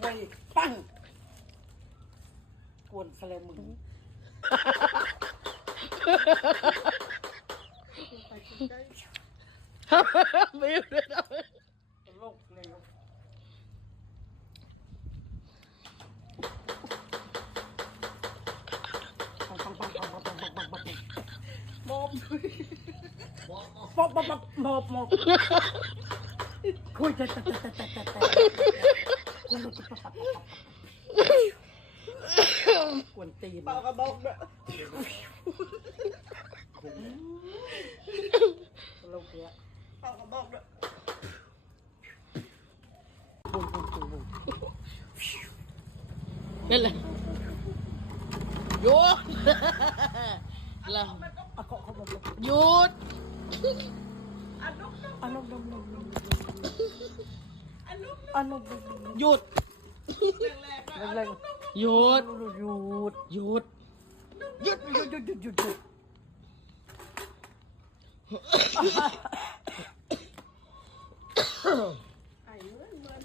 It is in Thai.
ไว้ปั้งกวนแสลงมึงไม่อยู่ด้วยนะโลกเร็วปังปังปังปังปังปังปังปังปังมอมปอบปอบปอบหมอบหมอบ คุยแต่แต่แต่แต่แต่แต่คุยแต่แต่แต่กวนตีนเปล่ากระบอกด้วยลกเนี้ยเปล่ากระบอกด้วยบุ้งบุ้งบุ้งนั่นแหละหยุดเราอะหยุด อันนุ๊กนุ๊กอะนมนมนมนมอันกนุ๊กอะนมนมหยุดแรงๆหยุดหยุดหยุดหยุดหยุดหยุดหยุดหยุดหยุดไอ้เว้ยเหมือน